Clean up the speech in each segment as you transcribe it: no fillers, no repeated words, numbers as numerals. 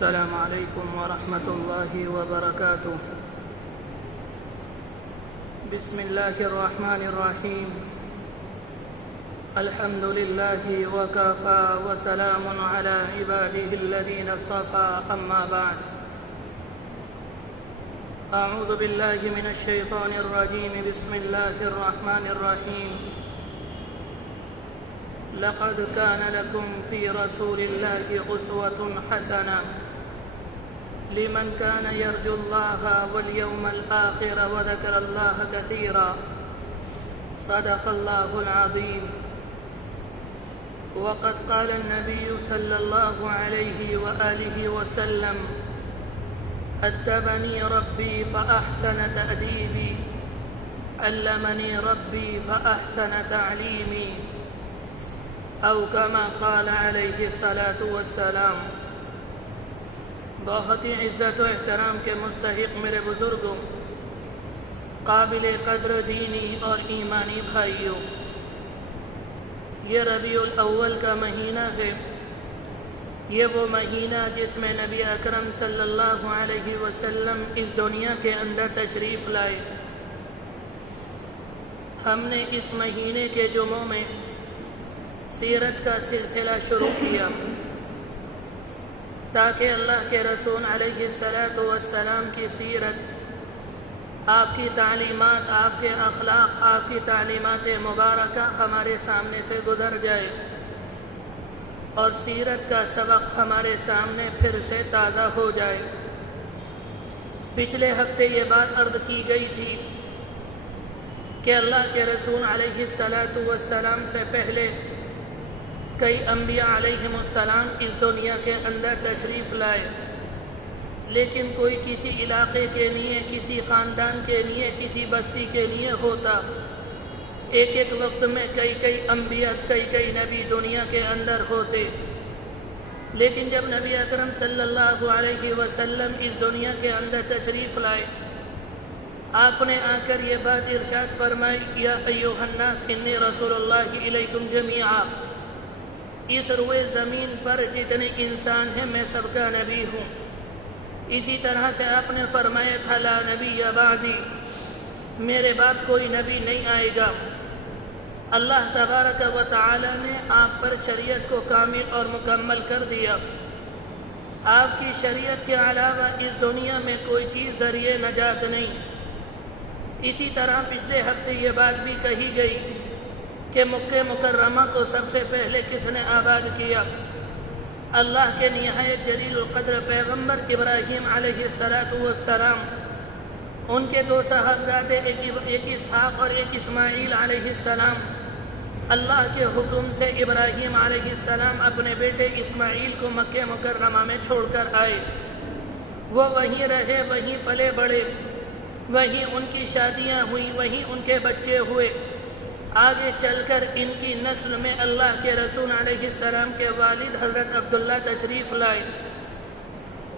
السلام عليكم ورحمة الله وبركاته. بسم الله الرحمن الرحيم. الحمد لله وكفى وسلام على عباده الذين اصطفى. أما بعد، أعوذ بالله من الشيطان الرجيم. بسم الله الرحمن الرحيم. لقد كان لكم في رسول الله أسوة حسنة لمن كان يرجو الله واليوم الآخر وذكر الله كثيرا. صدق الله العظيم. وقد قال النبي صلى الله عليه وآله وسلم: أدبني ربي فأحسن تأديبي، علمني ربي فأحسن تعليمي، او كما قال علیہ الصلاۃ والسلام. بہت ہی عزت و احترام کے مستحق میرے بزرگوں، قابل قدر دینی اور ایمانی بھائیوں، یہ ربیع الاول کا مہینہ ہے. یہ وہ مہینہ جس میں نبی اکرم صلی اللہ علیہ وسلم اس دنیا کے اندر تشریف لائے. ہم نے اس مہینے کے جمعوں میں سیرت کا سلسلہ شروع کیا تاکہ اللہ کے رسول علیہ السلام کی سیرت، آپ کی تعلیمات، آپ کے اخلاق، آپ کی تعلیمات مبارکہ ہمارے سامنے سے گزر جائے اور سیرت کا سبق ہمارے سامنے پھر سے تازہ ہو جائے. پچھلے ہفتے یہ بات عرض کی گئی تھی کہ اللہ کے رسول علیہ السلام سے پہلے کئی انبیاء علیہم السلام اس دنیا کے اندر تشریف لائے، لیکن کوئی کسی علاقے کے لیے، کسی خاندان کے لیے، کسی بستی کے لیے ہوتا. ایک ایک وقت میں کئی انبیاء، کئی نبی دنیا کے اندر ہوتے. لیکن جب نبی اکرم صلی اللہ علیہ وسلم اس دنیا کے اندر تشریف لائے، آپ نے آ کر یہ بات ارشاد فرمائی: یا ایھا الناس انی رسول اللہ الیکم جمیعا. اس روئے زمین پر جتنے انسان ہیں میں سب کا نبی ہوں. اسی طرح سے آپ نے فرمایا تھا: لا نبی بعدی، میرے بعد کوئی نبی نہیں آئے گا. اللہ تبارک و تعالی نے آپ پر شریعت کو کامل اور مکمل کر دیا. آپ کی شریعت کے علاوہ اس دنیا میں کوئی چیز ذریعہ نجات نہیں. اسی طرح پچھلے ہفتے یہ بات بھی کہی گئی کہ مکہ مکرمہ کو سب سے پہلے کس نے آباد کیا؟ اللہ کے نہایت جلیل القدر پیغمبر ابراہیم علیہ السلام. ان کے دو صاحبزادے، ایک اسحاق اور ایک اسماعیل علیہ السلام، اللہ کے حکم سے ابراہیم علیہ السلام اپنے بیٹے اسماعیل کو مکہ مکرمہ میں چھوڑ کر آئے. وہ وہیں رہے، وہیں پلے بڑھے، وہیں ان کی شادیاں ہوئیں، وہیں ان کے بچے ہوئے. آگے چل کر ان کی نسل میں اللہ کے رسول علیہ السلام کے والد حضرت عبداللہ تشریف لائے.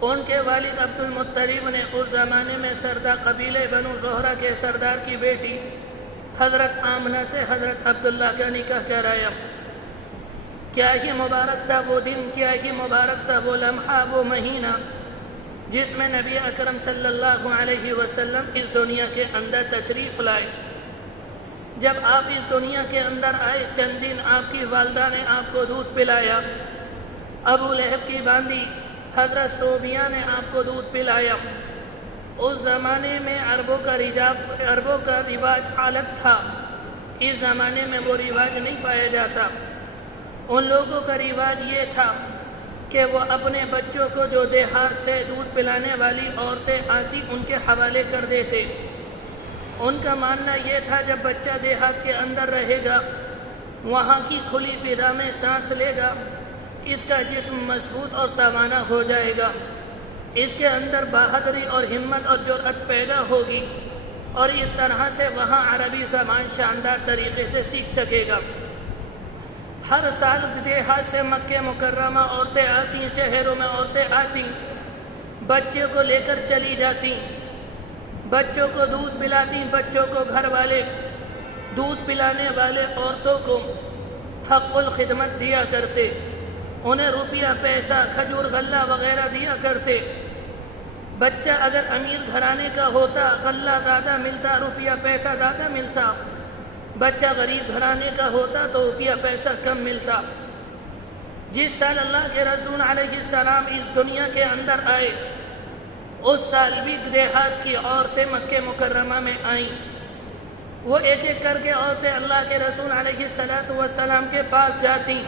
ان کے والد عبد المطلب نے اس زمانے میں سردار قبیلے بنو زہرہ کے سردار کی بیٹی حضرت آمنہ سے حضرت عبداللہ کا نکاح کرایا. کیا ہی مبارک تھا وہ دن، کیا ہی مبارک تھا وہ لمحہ، وہ مہینہ جس میں نبی اکرم صلی اللہ علیہ وسلم اس دنیا کے اندر تشریف لائے. جب آپ اس دنیا کے اندر آئے، چند دن آپ کی والدہ نے آپ کو دودھ پلایا. ابو لہب کی باندی حضرت صوبیہ نے آپ کو دودھ پلایا. اس زمانے میں عربوں کا رواج الگ تھا. اس زمانے میں وہ رواج نہیں پایا جاتا. ان لوگوں کا رواج یہ تھا کہ وہ اپنے بچوں کو جو دیہات سے دودھ پلانے والی عورتیں آتی ان کے حوالے کر دیتے. ان کا ماننا یہ تھا جب بچہ دیہات کے اندر رہے گا، وہاں کی کھلی فضا میں سانس لے گا، اس کا جسم مضبوط اور توانا ہو جائے گا، اس کے اندر بہادری اور ہمت اور جرأت پیدا ہوگی، اور اس طرح سے وہاں عربی زبان شاندار طریقے سے سیکھ سکے گا. ہر سال دیہات سے مکہ مکرمہ عورتیں آتی، شہروں میں عورتیں آتی، بچے کو لے کر چلی جاتی، بچوں کو دودھ پلاتی. بچوں کو گھر والے دودھ پلانے والے عورتوں کو حق الخدمت دیا کرتے. انہیں روپیہ پیسہ کھجور غلہ وغیرہ دیا کرتے۔ بچہ اگر امیر گھرانے کا ہوتا غلہ زیادہ ملتا، روپیہ پیسہ زیادہ ملتا، بچہ غریب گھرانے کا ہوتا تو روپیہ پیسہ کم ملتا۔ جس سال اللہ کے رسول علیہ السلام اس دنیا کے اندر آئے اس سال بھی دیہات کی عورتیں مکہ مکرمہ میں آئیں۔ وہ ایک ایک کر کے عورتیں اللہ کے رسول علیہ السلام کے پاس جاتی،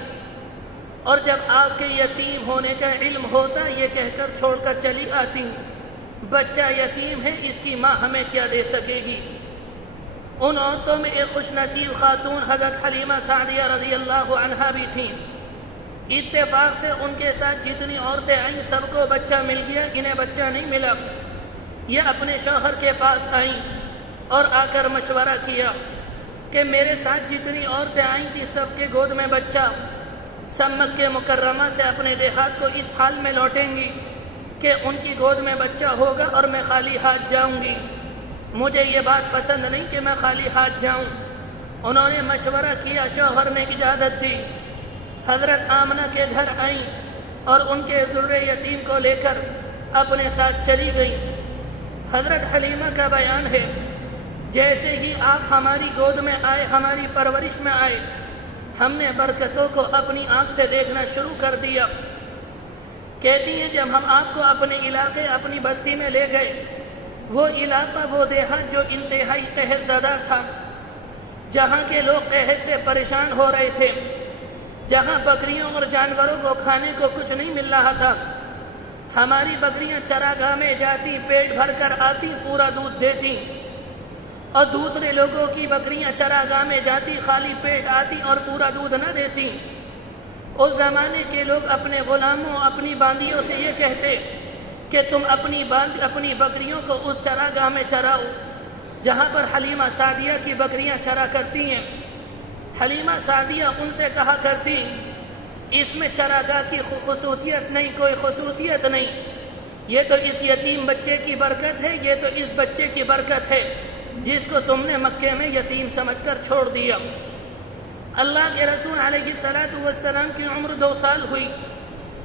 اور جب آپ کے یتیم ہونے کا علم ہوتا یہ کہہ کر چھوڑ کر چلی آتی، بچہ یتیم ہے، اس کی ماں ہمیں کیا دے سکے گی۔ ان عورتوں میں ایک خوش نصیب خاتون حضرت حلیمہ سعدیہ رضی اللہ عنہا بھی تھیں۔ اتفاق سے ان کے ساتھ جتنی عورتیں آئیں سب کو بچہ مل گیا، انہیں بچہ نہیں ملا۔ یہ اپنے شوہر کے پاس آئیں اور آ کر مشورہ کیا کہ میرے ساتھ جتنی عورتیں آئیں تھیں سب کے گود میں بچہ، سب مکہ مکرمہ سے اپنے دیہات کو اس حال میں لوٹیں گی کہ ان کی گود میں بچہ ہوگا اور میں خالی ہاتھ جاؤں گی۔ مجھے یہ بات پسند نہیں کہ میں خالی ہاتھ جاؤں۔ انہوں نے مشورہ کیا، شوہر نے اجازت دی، حضرت آمنہ کے گھر آئیں اور ان کے در یتیم کو لے کر اپنے ساتھ چلی گئیں۔ حضرت حلیمہ کا بیان ہے، جیسے ہی آپ ہماری گود میں آئے، ہماری پرورش میں آئے، ہم نے برکتوں کو اپنی آنکھ سے دیکھنا شروع کر دیا۔ کہتی ہیں جب ہم آپ کو اپنے علاقے اپنی بستی میں لے گئے، وہ علاقہ وہ دیہات جو انتہائی قحط زدہ تھا، جہاں کے لوگ قحط سے پریشان ہو رہے تھے، جہاں بکریوں اور جانوروں کو کھانے کو کچھ نہیں مل رہا تھا۔ ہماری بکریاں چراگاہ میں جاتی، پیٹ بھر کر آتی، پورا دودھ دیتی، اور دوسرے لوگوں کی بکریاں چراگاہ میں جاتی، خالی پیٹ آتی اور پورا دودھ نہ دیتی۔ اس زمانے کے لوگ اپنے غلاموں، اپنی باندیوں سے یہ کہتے کہ تم اپنی بکریوں کو اس چراگاہ میں چراؤ جہاں پر حلیمہ سعدیہ کی بکریاں چرا کرتی ہیں۔ حلیمہ سعدیہ ان سے کہا کرتی، اس میں چراگاہ کی خصوصیت نہیں، کوئی خصوصیت نہیں، یہ تو اس یتیم بچے کی برکت ہے، یہ تو اس بچے کی برکت ہے جس کو تم نے مکے میں یتیم سمجھ کر چھوڑ دیا۔ اللہ کے رسول علیہ السلام کی عمر 2 سال ہوئی،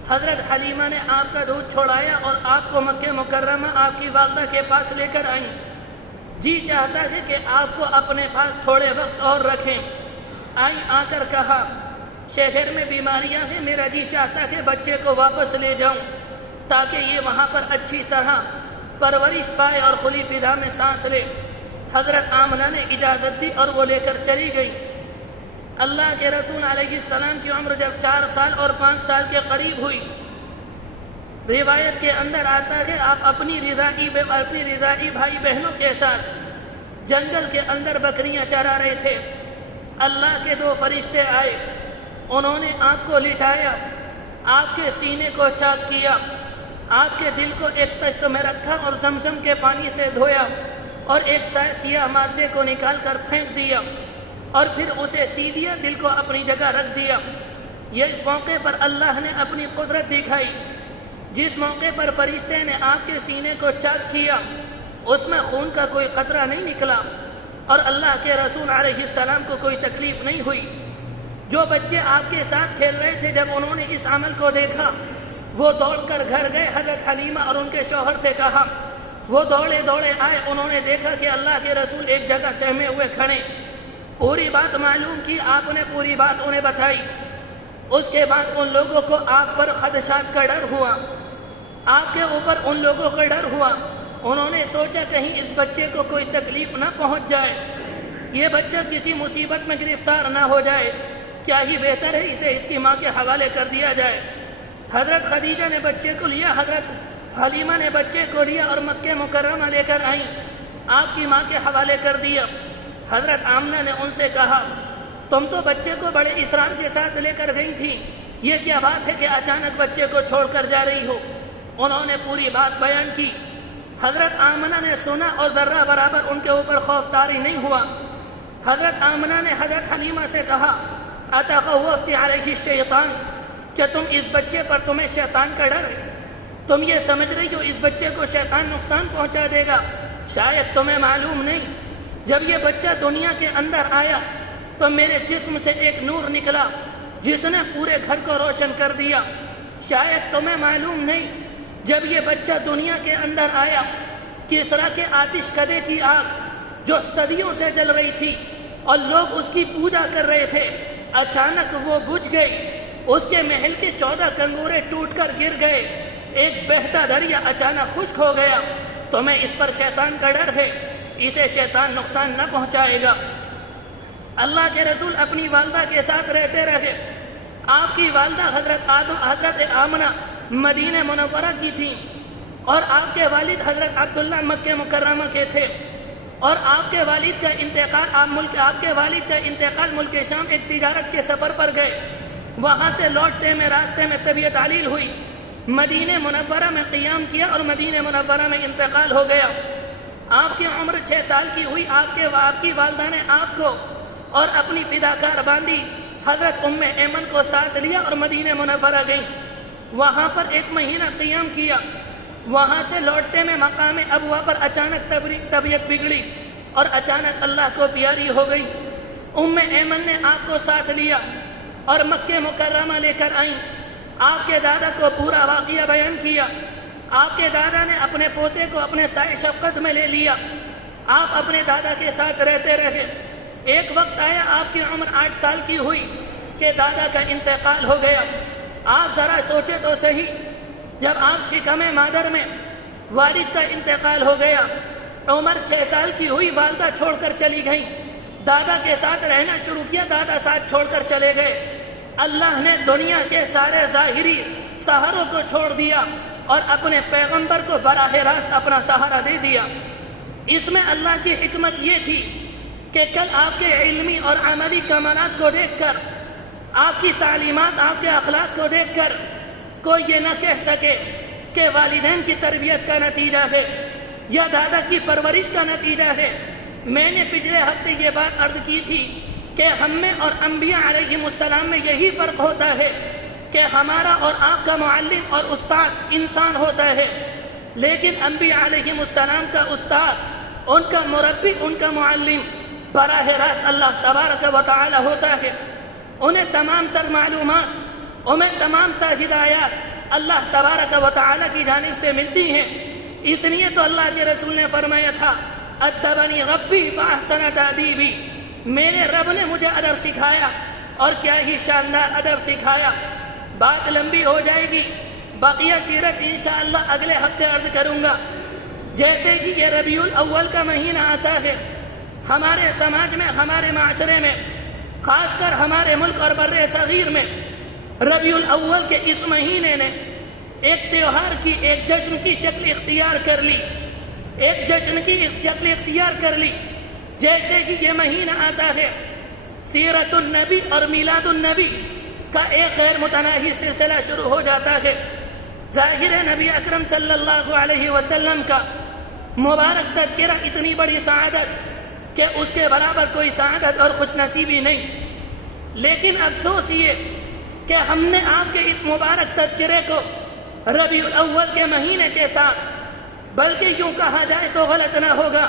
حضرت حلیمہ نے آپ کا دودھ چھوڑایا اور آپ کو مکہ مکرمہ آپ کی والدہ کے پاس لے کر آئیں۔ جی چاہتا ہے کہ آپ کو اپنے پاس تھوڑے وقت اور رکھیں۔ آئیں، آ کر کہا شہر میں بیماریاں ہیں، میرا جی چاہتا کہ بچے کو واپس لے جاؤں تاکہ یہ وہاں پر اچھی طرح پرورش پائے اور کھلی فضا میں سانس لے۔ حضرت آمنہ نے اجازت دی اور وہ لے کر چلی گئی۔ اللہ کے رسول علیہ السلام کی عمر جب 4 سال اور 5 سال کے قریب ہوئی، روایت کے اندر آتا ہے آپ اپنی رضاعی بھائی بہنوں کے ساتھ جنگل کے اندر بکریاں چرا رہے تھے۔ اللہ کے 2 فرشتے آئے، انہوں نے آپ کو لٹایا، آپ کے سینے کو چاک کیا، آپ کے دل کو ایک تشت میں رکھا اور زمزم کے پانی سے دھویا اور ایک سیاہ مادے کو نکال کر پھینک دیا اور پھر اسے سی دیا، دل کو اپنی جگہ رکھ دیا۔ یہ اس موقع پر اللہ نے اپنی قدرت دکھائی۔ جس موقع پر فرشتے نے آپ کے سینے کو چاک کیا اس میں خون کا کوئی قطرہ نہیں نکلا اور اللہ کے رسول علیہ السلام کو کوئی تکلیف نہیں ہوئی۔ جو بچے آپ کے ساتھ کھیل رہے تھے جب انہوں نے اس عمل کو دیکھا وہ دوڑ کر گھر گئے، حضرت حلیمہ اور ان کے شوہر سے کہا، وہ دوڑے دوڑے آئے، انہوں نے دیکھا کہ اللہ کے رسول ایک جگہ سہمے ہوئے کھڑے، پوری بات معلوم کی، آپ نے پوری بات انہیں بتائی۔ اس کے بعد ان لوگوں کو آپ پر خدشات کا ڈر ہوا، آپ کے اوپر ان لوگوں کا ڈر ہوا۔ انہوں نے سوچا کہیں اس بچے کو کوئی تکلیف نہ پہنچ جائے، یہ بچہ کسی مصیبت میں گرفتار نہ ہو جائے، کیا ہی بہتر ہے اسے اس کی ماں کے حوالے کر دیا جائے۔ حضرت خدیجہ نے بچے کو لیا، حضرت حلیمہ نے بچے کو لیا اور مکہ مکرمہ لے کر آئیں، آپ کی ماں کے حوالے کر دیا۔ حضرت آمنہ نے ان سے کہا، تم تو بچے کو بڑے اصرار کے ساتھ لے کر گئی تھی، یہ کیا بات ہے کہ اچانک بچے کو چھوڑ کر جا رہی ہو؟ انہوں نے پوری بات بیان کی۔ حضرت آمنہ نے سنا اور ذرہ برابر ان کے اوپر خوف طاری نہیں ہوا۔ حضرت آمنہ نے حضرت حلیمہ سے کہا، اتخوفت علیہ الشیطان، کیا تم اس بچے پر تمہیں شیطان کا ڈر ہے؟ تم یہ سمجھ رہی ہو اس بچے کو شیطان نقصان پہنچا دے گا؟ شاید تمہیں معلوم نہیں، جب یہ بچہ دنیا کے اندر آیا تو میرے جسم سے ایک نور نکلا، جس نے پورے گھر کو روشن کر دیا۔ شاید تمہیں معلوم نہیں، جب یہ بچہ دنیا کے اندر آیا، کسریٰ کے آتش کدے کی آگ جو صدیوں سے جل رہی تھی اور لوگ اس کی پوجا کر رہے تھے، اچانک وہ بجھ گئی۔ اس کے محل کے 14 کنگورے ٹوٹ کر گر گئے، ایک بہتا دریا اچانک خشک ہو گیا۔ تمہیں اس پر شیطان کا ڈر ہے، اسے شیطان نقصان نہ پہنچائے گا۔ اللہ کے رسول اپنی والدہ کے ساتھ رہتے رہے۔ آپ کی والدہ حضرت آمنہ مدینہ منورہ کی تھیں، اور آپ کے والد حضرت عبداللہ مکہ مکرمہ کے تھے، اور آپ کے والد کا انتقال ملک شام ایک تجارت کے سفر پر گئے۔ وہاں سے لوٹتے میں راستے میں طبیعت علیل ہوئی، مدینہ منورہ میں قیام کیا اور مدینہ منورہ میں انتقال ہو گیا۔ آپ کی عمر 6 سال کی ہوئی۔ آپ کی والدہ نے آپ کو اور اپنی فداکار باندی حضرت ام ایمن کو ساتھ لیا اور مدینہ منورہ گئیں۔ وہاں پر 1 مہینہ قیام کیا۔ وہاں سے لوٹتے میں مقام ابوا پر اچانک طبیعت بگڑی اور اچانک اللہ کو پیاری ہو گئی۔ ام ایمن نے آپ کو ساتھ لیا اور مکہ مکرمہ لے کر آئیں۔ آپ کے دادا کو پورا واقعہ بیان کیا۔ آپ کے دادا نے اپنے پوتے کو اپنے سائے شفقت میں لے لیا۔ آپ اپنے دادا کے ساتھ رہتے رہے۔ ایک وقت آیا، آپ کی عمر 8 سال کی ہوئی کہ دادا کا انتقال ہو گیا۔ آپ ذرا سوچے تو صحیح، جب آپ شکم مادر میں والد کا انتقال ہو گیا، عمر 6 سال کی ہوئی، والدہ چھوڑ کر چلی گئیں۔ دادا کے ساتھ رہنا شروع کیا، دادا ساتھ چھوڑ کر چلے گئے۔ اللہ نے دنیا کے سارے ظاہری سہاروں کو چھوڑ دیا اور اپنے پیغمبر کو براہ راست اپنا سہارا دے دیا۔ اس میں اللہ کی حکمت یہ تھی کہ کل آپ کے علمی اور عملی کمالات کو دیکھ کر، آپ کی تعلیمات، آپ کے اخلاق کو دیکھ کر کوئی یہ نہ کہہ سکے کہ والدین کی تربیت کا نتیجہ ہے یا دادا کی پرورش کا نتیجہ ہے۔ میں نے پچھلے ہفتے یہ بات عرض کی تھی کہ ہم میں اور انبیاء علیہم السلام میں یہی فرق ہوتا ہے کہ ہمارا اور آپ کا معلم اور استاد انسان ہوتا ہے، لیکن انبیاء علیہم السلام کا استاد، ان کا مربی، ان کا معلم براہ راست اللہ تبارک و تعالی ہوتا ہے۔ انہیں تمام تر معلومات، انہیں تمام تر ہدایات اللہ تبارک و تعالی کی جانب سے ملتی ہیں۔ اس لیے تو اللہ کے رسول نے فرمایا تھا، ادبنی ربی فاحسن تادیبی، میرے رب نے مجھے ادب سکھایا اور کیا ہی شاندار ادب سکھایا۔ بات لمبی ہو جائے گی، بقیہ سیرت انشاءاللہ اگلے ہفتے عرض کروں گا۔ جیسے کہ یہ ربیع الاول کا مہینہ آتا ہے، ہمارے سماج میں، ہمارے معاشرے میں، خاص کر ہمارے ملک اور بر صغیر میں ربیع الاول کے اس مہینے نے ایک تہوار کی، ایک جشن کی شکل اختیار کر لی، ایک جشن کی شکل اختیار کر لی۔ جیسے کہ یہ مہینہ آتا ہے، سیرت النبی اور میلاد النبی کا ایک غیر متناہی سلسلہ شروع ہو جاتا ہے۔ ظاہر نبی اکرم صلی اللہ علیہ وسلم کا مبارک تذکرہ اتنی بڑی سعادت کہ اس کے برابر کوئی سعادت اور خوش نصیبی نہیں، لیکن افسوس یہ کہ ہم نے آپ کے اس مبارک تذکرے کو ربیع الاول کے مہینے کے ساتھ، بلکہ یوں کہا جائے تو غلط نہ ہوگا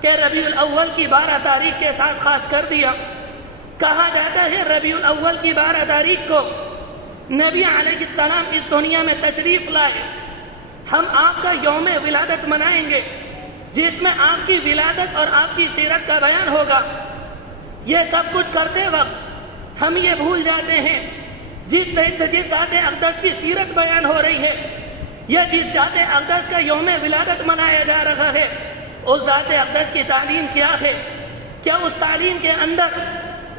کہ ربیع الاول کی 12 تاریخ کے ساتھ خاص کر دیا۔ کہا جاتا ہے ربیع الاول کی 12 تاریخ کو نبی علیہ السلام اس دنیا میں تشریف لائے۔ ہم آپ کا یوم ولادت منائیں گے، جس میں آپ کی ولادت اور آپ کی سیرت کا بیان ہوگا۔ یہ سب کچھ کرتے وقت ہم یہ بھول جاتے ہیں جس ذات اقدس کی سیرت بیان ہو رہی ہے یا جس ذات اقدس کا یوم ولادت منایا جا رہا ہے، اس ذات اقدس کی تعلیم کیا ہے؟ کیا اس تعلیم کے اندر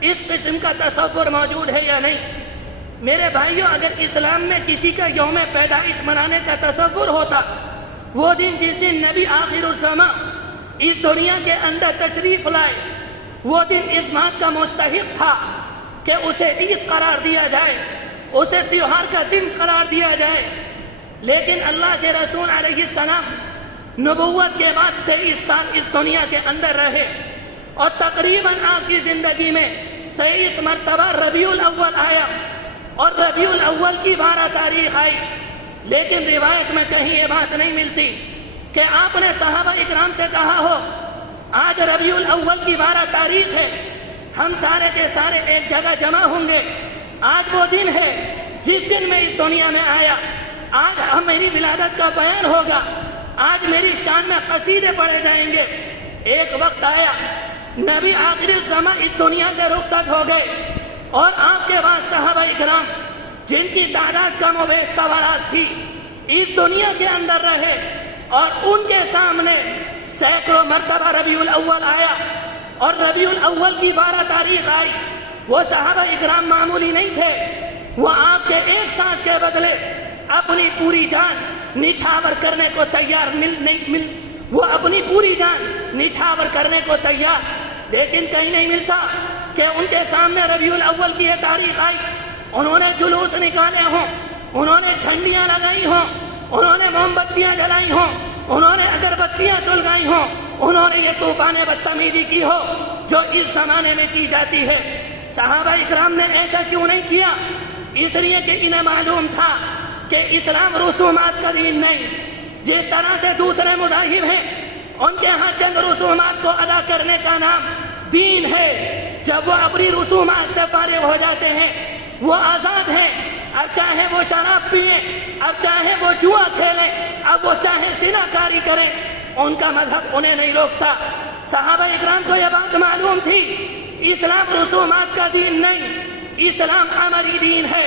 اس قسم کا تصور موجود ہے یا نہیں؟ میرے بھائیوں، اگر اسلام میں کسی کا یوم پیدائش منانے کا تصور ہوتا، وہ دن جس دن نبی آخر الزماں اس دنیا کے اندر تشریف لائے، وہ دن اس بات کا مستحق تھا کہ اسے عید قرار دیا جائے، اسے تیوہار کا دن قرار دیا جائے۔ لیکن اللہ کے رسول علیہ السلام نبوت کے بعد 23 سال اس دنیا کے اندر رہے، اور تقریباً آپ کی زندگی میں 23 مرتبہ ربیع الاول آیا اور ربیع الاول کی 12 تاریخ آئی، لیکن روایت میں کہیں یہ بات نہیں ملتی کہ آپ نے صحابہ اکرام سے کہا ہو آج ربیع الاول کی 12 تاریخ ہے، ہم سارے کے سارے ایک جگہ جمع ہوں گے، آج وہ دن ہے جس دن میں اس دنیا میں آیا، آج میری ولادت کا بیان ہوگا، آج میری شان میں قصیدے پڑھے جائیں گے۔ ایک وقت آیا نبی آخر الزمان اس دنیا سے رخصت ہو گئے، اور آپ کے بعد صحابہ کرام جن کی تعداد کم و بیش 1.25 لاکھ تھی اس دنیا کے اندر رہے، اور ان کے سامنے سینکڑوں مرتبہ ربیع الاول آیا، اور ربیع الاول کی 12 تاریخ آئی۔ وہ صحابہ اکرام معمولی نہیں تھے، وہ آپ کے ایک سانس کے بدلے اپنی پوری جان نچھاور کرنے کو تیار وہ اپنی پوری جان نچھاور کرنے کو تیار، لیکن کہیں نہیں ملتا کہ ان کے سامنے ربیع الاول کی یہ تاریخ آئی، انہوں نے جلوس نکالے ہوں، انہوں نے جھنڈیاں لگائی ہوں، انہوں نے موم بتیاں جلائی ہوں، انہوں نے اگربتیاں سلگائی ہوں، انہوں نے یہ طوفان بدتمیزی کی ہو جو اس زمانے میں کی جاتی ہے۔ صحابہ اکرام نے ایسا کیوں نہیں کیا؟ اس لیے کہ انہیں معلوم تھا کہ اسلام رسومات کا دین نہیں۔ جس طرح سے دوسرے مذاہب ہیں ان کے ہاں چند رسومات کو ادا کرنے کا نام دین ہے، جب وہ اپنی رسومات سے فارغ ہو جاتے ہیں وہ آزاد ہیں، اب چاہے وہ شراب پئیں، اب چاہے وہ جوا کھیلیں، اب وہ چاہے زنا کاری کریں، ان کا مذہب انہیں نہیں روکتا۔ صحابہ اکرام کو یہ بات معلوم تھی، اسلام رسومات کا دین نہیں، اسلام عملی دین ہے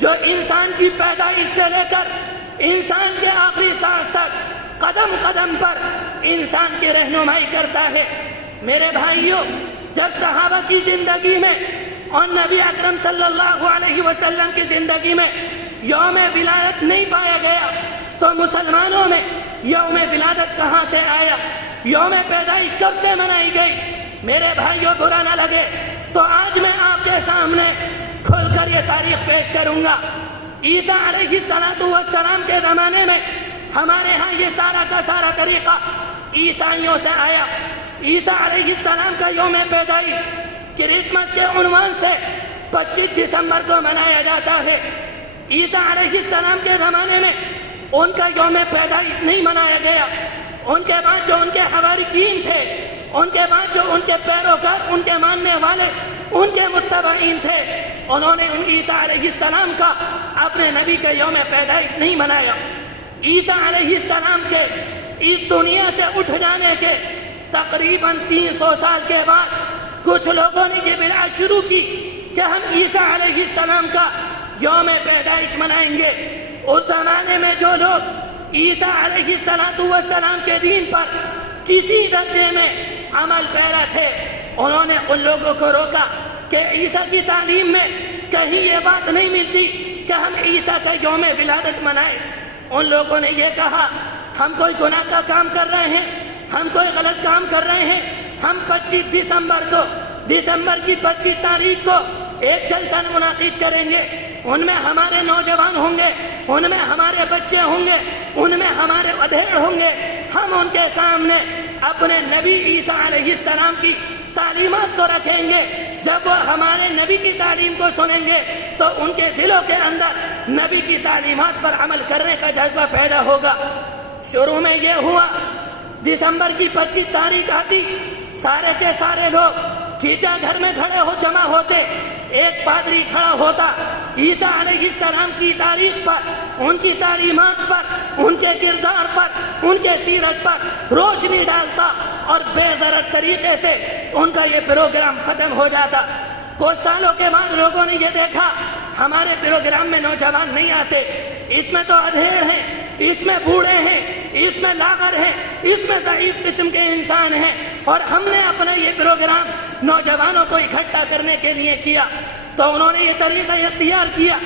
جو انسان کی پیدائش سے لے کر انسان کے آخری سانس تک قدم قدم پر انسان کی رہنمائی کرتا ہے۔ میرے بھائیوں، جب صحابہ کی زندگی میں اور نبی اکرم صلی اللہ علیہ وسلم کی زندگی میں یوم ولادت نہیں پایا گیا تو مسلمانوں میں یوم ولادت کہاں سے آیا؟ یوم پیدائش کب سے منائی گئی؟ میرے بھائیوں، برا نہ لگے تو آج میں آپ کے سامنے کھل کر یہ تاریخ پیش کروں گا۔ عیسیٰ علیہ السلام کے زمانے میں ہمارے ہاں یہ سارا کا سارا طریقہ عیسائیوں سے آیا۔ عیسیٰ علیہ السلام کا یوم پیدائش کرسمس کے عنوان سے 25 دسمبر کو منایا جاتا ہے۔ عیسیٰ علیہ السلام کے زمانے میں ان کا یوم پیدائش نہیں منایا گیا۔ ان کے بعد جو ان کے حواریین تھے، ان کے بعد جو ان کے پیروکار، ان کے ماننے والے، ان کے متبعین تھے، انہوں نے ان عیسیٰ علیہ السلام کا اپنے نبی کے یوم پیدائش نہیں منایا۔ عیسیٰ علیہ السلام کے اس دنیا سے اٹھ جانے کے تقریباً 300 سال کے بعد کچھ لوگوں نے یہ بدعت شروع کی کہ ہم عیسیٰ علیہ السلام کا یوم پیدائش منائیں گے۔ اس زمانے میں جو لوگ عیسیٰ علیہ السلام کے دین پر کسی درجے میں عمل پیرا تھے، انہوں نے ان لوگوں کو روکا کہ عیسیٰ کی تعلیم میں کہیں یہ بات نہیں ملتی کہ ہم عیسیٰ کا یوم ولادت منائیں۔ ان لوگوں نے یہ کہا ہم کوئی گناہ کا کام کر رہے ہیں، ہم کوئی غلط کام کر رہے ہیں، ہم 25 دسمبر کی 25 تاریخ کو ایک جلسہ منعقد کریں گے، ان میں ہمارے نوجوان ہوں گے، ان میں ہمارے بچے ہوں گے، ان میں ہمارے ادھیڑ ہوں گے، ہم ان کے سامنے اپنے نبی عیسیٰ علیہ السلام کی تعلیمات کو رکھیں گے۔ جب وہ ہمارے نبی کی تعلیم کو سنیں گے تو ان کے دلوں کے اندر نبی کی تعلیمات پر عمل کرنے کا جذبہ پیدا ہوگا۔ شروع میں یہ ہوا، دسمبر کی 25 تاریخ آتی، سارے کے سارے لوگ گرجا گھر میں جمع ہوتے، ایک پادری کھڑا ہوتا، عیسیٰ علیہ السلام کی تاریخ پر، ان کی تعلیمات پر، ان کے کردار پر، ان کے سیرت پر روشنی ڈالتا، اور بے ضرر طریقے سے ان کا یہ پروگرام ختم ہو جاتا۔ کچھ سالوں کے بعد لوگوں نے یہ دیکھا ہمارے پروگرام میں نوجوان نہیں آتے، اس میں تو ادھیڑ ہیں، اس میں بوڑھے ہیں، اس میں لاغر ہیں، اس میں ضعیف قسم کے انسان ہیں، اور ہم نے اپنا یہ پروگرام نوجوانوں کو اکٹھا کرنے کے لیے کیا۔ تو انہوں نے یہ طریقہ اختیار کیا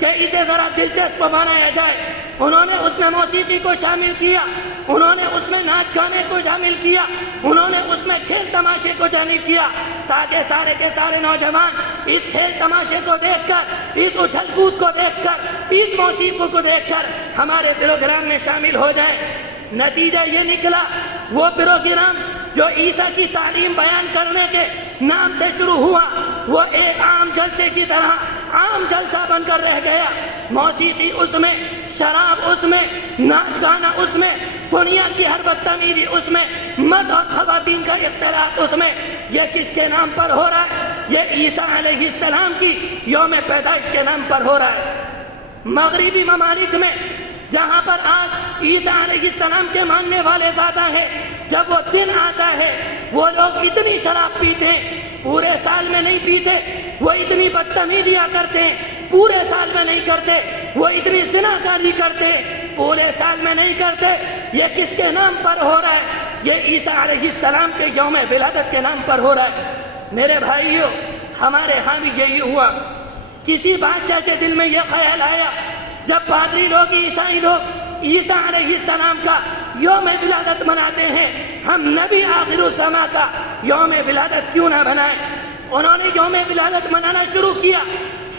کہ اسے ذرا دلچسپ بنایا جائے۔ انہوں نے اس میں موسیقی کو شامل کیا، انہوں نے اس میں ناچ گانے کو شامل کیا، انہوں نے اس میں کھیل تماشے کو شامل کیا، تاکہ سارے کے سارے نوجوان اس کھیل تماشے کو دیکھ کر، اس اچھل کود کو دیکھ کر، اس موسیقی کو دیکھ کر ہمارے پروگرام میں شامل ہو جائیں۔ نتیجہ یہ نکلا، وہ پروگرام جو عیسیٰ کی تعلیم بیان کرنے کے نام سے شروع ہوا، وہ ایک عام جلسے کی طرح عام جلسہ بن کر رہ گیا۔ موسیقی اس میں، شراب اس میں، ناچ گانا اس میں، دنیا کی ہر بدتمیزی اس میں، مرد اور خواتین کا اختلاط اس میں۔ یہ کس کے نام پر ہو رہا ہے؟ یہ عیسیٰ علیہ السلام کی یوم پیدائش کے نام پر ہو رہا ہے۔ مغربی ممالک میں جہاں پر آج عیسیٰ علیہ السلام کے ماننے والے زیادہ ہیں، جب وہ دن آتا ہے وہ لوگ اتنی شراب پیتے ہیں، پورے سال میں نہیں پیتے، وہ اتنی بدتمیزیاں کرتے ہیں، پورے سال میں نہیں کرتے، وہ اتنی زناکاری کرتے ہیں، پورے سال میں نہیں کرتے۔ یہ کس کے نام پر ہو رہا ہے؟ یہ عیسیٰ علیہ السلام کے یوم ولادت کے نام پر ہو رہا ہے۔ میرے بھائیو، ہمارے ہاں بھی یہی ہوا۔ کسی بادشاہ کے دل میں یہ خیال آیا، جب پادری لوگ، عیسائی لوگ عیسیٰ علیہ السلام کا یوم ولادت مناتے ہیں، ہم نبی آخر الزماں کا یوم ولادت کیوں نہ بنائیں؟ انہوں نے یوم ولادت منانا شروع کیا۔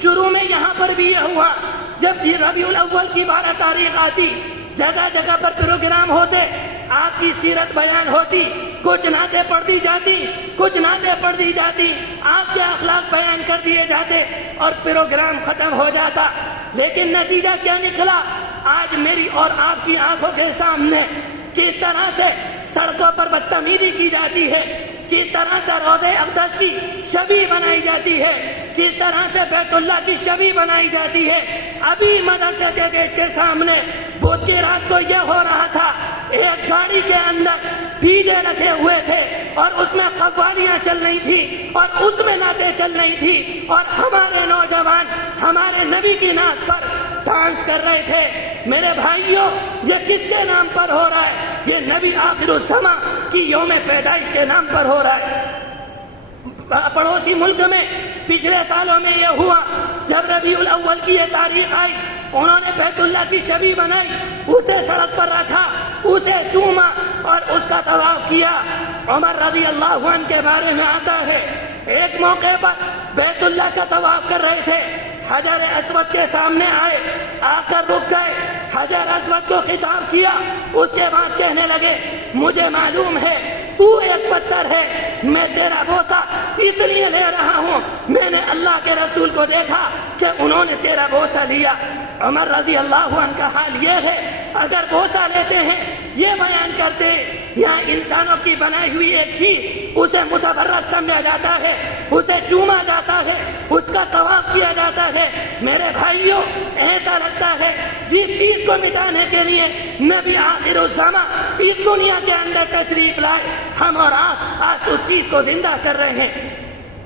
شروع میں یہاں پر بھی یہ ہوا، جب ربیع الاول کی 12 تاریخ آتی، جگہ جگہ پر پروگرام ہوتے، آپ کی سیرت بیان ہوتی، کچھ نعتیں پڑھ دی جاتی، کچھ نعتیں پڑھ دی جاتی، آپ کے اخلاق بیان کر دیے جاتے اور پروگرام ختم ہو جاتا۔ لیکن نتیجہ کیا نکلا؟ آج میری اور آپ کی آنکھوں کے سامنے کس طرح سے سڑکوں پر بدتمیزی کی جاتی ہے، کس طرح سے روضہ اقدس کی شبیہ بنائی جاتی ہے، کس طرح سے بیت اللہ کی شبیہ بنائی جاتی ہے۔ ابھی مدرسے کے گیٹ کے سامنے بدھ کی رات کو یہ ہو رہا تھا، ایک گاڑی کے اندر ڈی جے رکھے ہوئے تھے اور اس میں قوالیاں چل رہی تھی اور اس میں نعتیں چل رہی تھی، اور ہمارے نوجوان ہمارے نبی کی نعت پر ڈانس کر رہے تھے۔ میرے بھائیوں، یہ کس کے نام پر ہو رہا ہے؟ یہ نبی آخر الزماں کی یوم پیدائش کے نام پر ہو رہا ہے۔ پڑوسی ملک میں پچھلے سالوں میں یہ ہوا، جب ربیع الاول کی یہ تاریخ آئی، انہوں نے بیت اللہ کی شبیہ بنائی، اسے سڑک پر رکھا، اسے چوما اور اس کا طواف کیا۔ عمر رضی اللہ عنہ کے بارے میں آتا ہے، ایک موقع پر بیت اللہ کا طواف کر رہے تھے، حجر اسود کے سامنے آئے، آ کر رک گئے، حجر اسود کو خطاب کیا، اس کے بعد کہنے لگے، مجھے معلوم ہے تو ایک پتھر ہے، میں تیرا بوسہ اس لیے لے رہا ہوں، میں نے اللہ کے رسول کو دیکھا کہ انہوں نے تیرا بوسہ لیا۔ عمر رضی اللہ عنہ کا حال یہ ہے، اگر بوسہ لیتے ہیں، یہ بیان کرتے ہیں یہاں انسانوں کی بنائی ہوئی ایک چیز اسے متبرک سمجھا جاتا ہے، اسے چوما جاتا ہے، اس کا طواف کیا جاتا ہے۔ میرے بھائیوں، ایسا لگتا ہے جس چیز کو مٹانے کے لیے نبی آخر الزماں اس دنیا کے اندر تشریف لائے، ہم اور آپ آج اس چیز کو زندہ کر رہے ہیں۔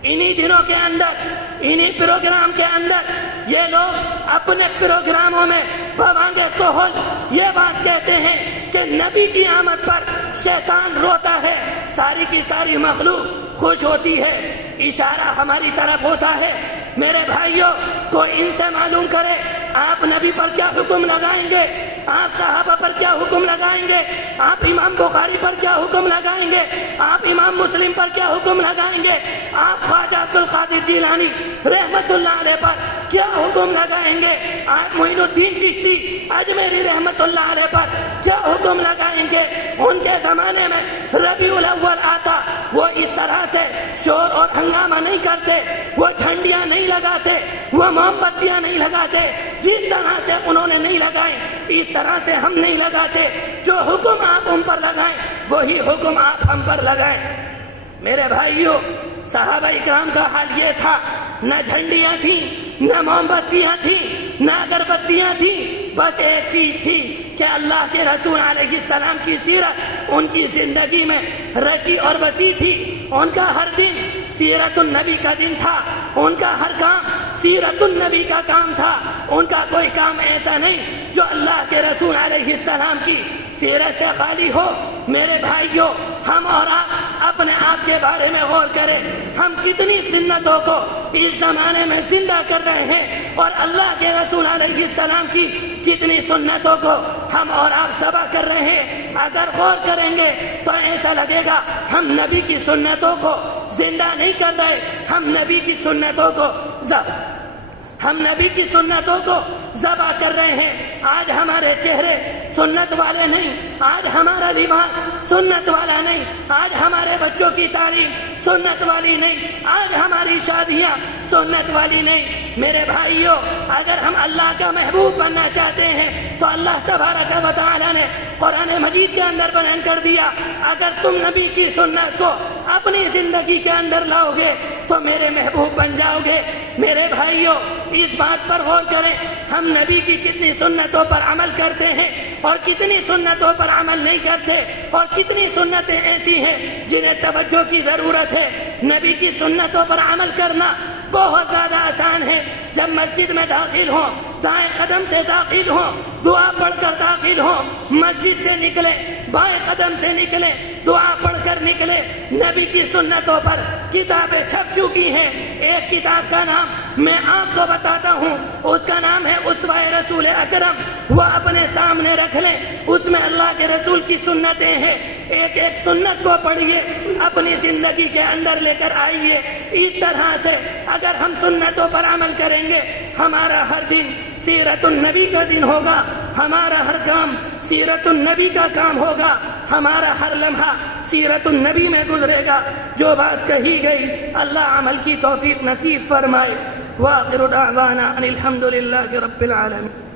انہی دنوں کے اندر، انہی پروگرام کے اندر یہ لوگ اپنے پروگراموں میں بوانگ کہل یہ بات کہتے ہیں کہ نبی کی آمد پر شیطان روتا ہے، ساری کی ساری مخلوق خوش ہوتی ہے، اشارہ ہماری طرف ہوتا ہے۔ میرے بھائیوں، کوئی ان سے معلوم کرے آپ نبی پر کیا حکم لگائیں گے، آپ صحابہ پر کیا حکم لگائیں گے، آپ امام بخاری پر کیا حکم لگائیں گے، آپ امام مسلم پر کیا حکم لگائیں گے، آپ خواجہ عبد القادر جیلانی رحمت اللہ علیہ پر کیا حکم لگائیں گے، آپ معین الدین چشتی اجمیری رحمت اللہ علیہ پر کیا حکم لگائیں گے؟ ان کے زمانے میں ربیع الاول آتا، وہ اس طرح سے شور اور ہنگامہ نہیں کرتے، وہ جھنڈیاں نہیں لگاتے، وہ موم بتیاں نہیں لگاتے، جس طرح سے انہوں نے نہیں لگائیں اس طرح سے ہم نہیں لگاتے۔ جو حکم آپ ان پر لگائیں وہی حکم آپ ہم پر لگائیں۔ میرے بھائیوں، صحابہ اکرام کا حال یہ تھا، نہ جھنڈیاں تھیں، نہ موم بتیاں تھیں، نہ اگربتیاں تھیں، بس ایک چیز تھی کہ اللہ کے رسول علیہ السلام کی سیرت ان کی زندگی میں رچی اور بسی تھی۔ ان کا ہر دن سیرت النبی کا دن تھا، ان کا ہر کام سیرت النبی کا کام تھا، ان کا کوئی کام ایسا نہیں جو اللہ کے رسول علیہ السلام کی سیرت سے خالی ہو۔ میرے بھائیوں، ہم اور آپ اپنے آپ کے بارے میں غور کریں، ہم کتنی سنتوں کو اس زمانے میں زندہ کر رہے ہیں اور اللہ کے رسول علیہ السلام کی کتنی سنتوں کو ہم اور آپ ذبح کر رہے ہیں۔ اگر غور کریں گے تو ایسا لگے گا ہم نبی کی سنتوں کو زندہ نہیں کر رہے، ہم نبی کی سنتوں کو ذبح کر رہے ہیں۔ آج ہمارے چہرے سنت والے نہیں، آج ہمارا لباس سنت والا نہیں، آج ہمارے بچوں کی تعلیم سنت والی نہیں، آج ہماری شادیاں سنت والی نہیں۔ میرے بھائیوں، اگر ہم اللہ کا محبوب بننا چاہتے ہیں تو اللہ تبارک و تعالی نے قرآن مجید کے اندر بیان کر دیا، اگر تم نبی کی سنت کو اپنی زندگی کے اندر لاؤ گے تو میرے محبوب بن جاؤ گے۔ میرے بھائیوں، اس بات پر غور کریں، ہم نبی کی کتنی سنتوں پر عمل کرتے ہیں اور کتنی سنتوں پر عمل نہیں کرتے، اور کتنی سنتیں ایسی ہیں جنہیں توجہ کی ضرورت ہے۔ نبی کی سنتوں پر عمل کرنا بہت زیادہ آسان ہے۔ جب مسجد میں داخل ہوں، دائیں قدم سے داخل ہوں، دعا پڑھ کر داخل ہوں، مسجد سے نکلے بائیں قدم سے نکلے، دعا پڑھ کر نکلے۔ نبی کی سنتوں پر کتابیں چھپ چکی ہیں۔ ایک کتاب کا نام میں آپ کو بتاتا ہوں، اس کا نام ہے اسوہ رسول اکرم۔ وہ اپنے سامنے رکھ لیں، اس میں اللہ کے رسول کی سنتیں ہیں۔ ایک ایک سنت کو پڑھیے، اپنی زندگی کے اندر لے کر آئیے۔ اس طرح سے اگر ہم سنتوں پر عمل کریں گے، ہمارا ہر دن سیرت النبی کا دن ہوگا، ہمارا ہر کام سیرت النبی کا کام ہوگا، ہمارا ہر لمحہ سیرت النبی میں گزرے گا۔ جو بات کہی گئی اللہ عمل کی توفیق نصیب فرمائے۔ وآخر دعوانا ان الحمد للہ رب العالمین۔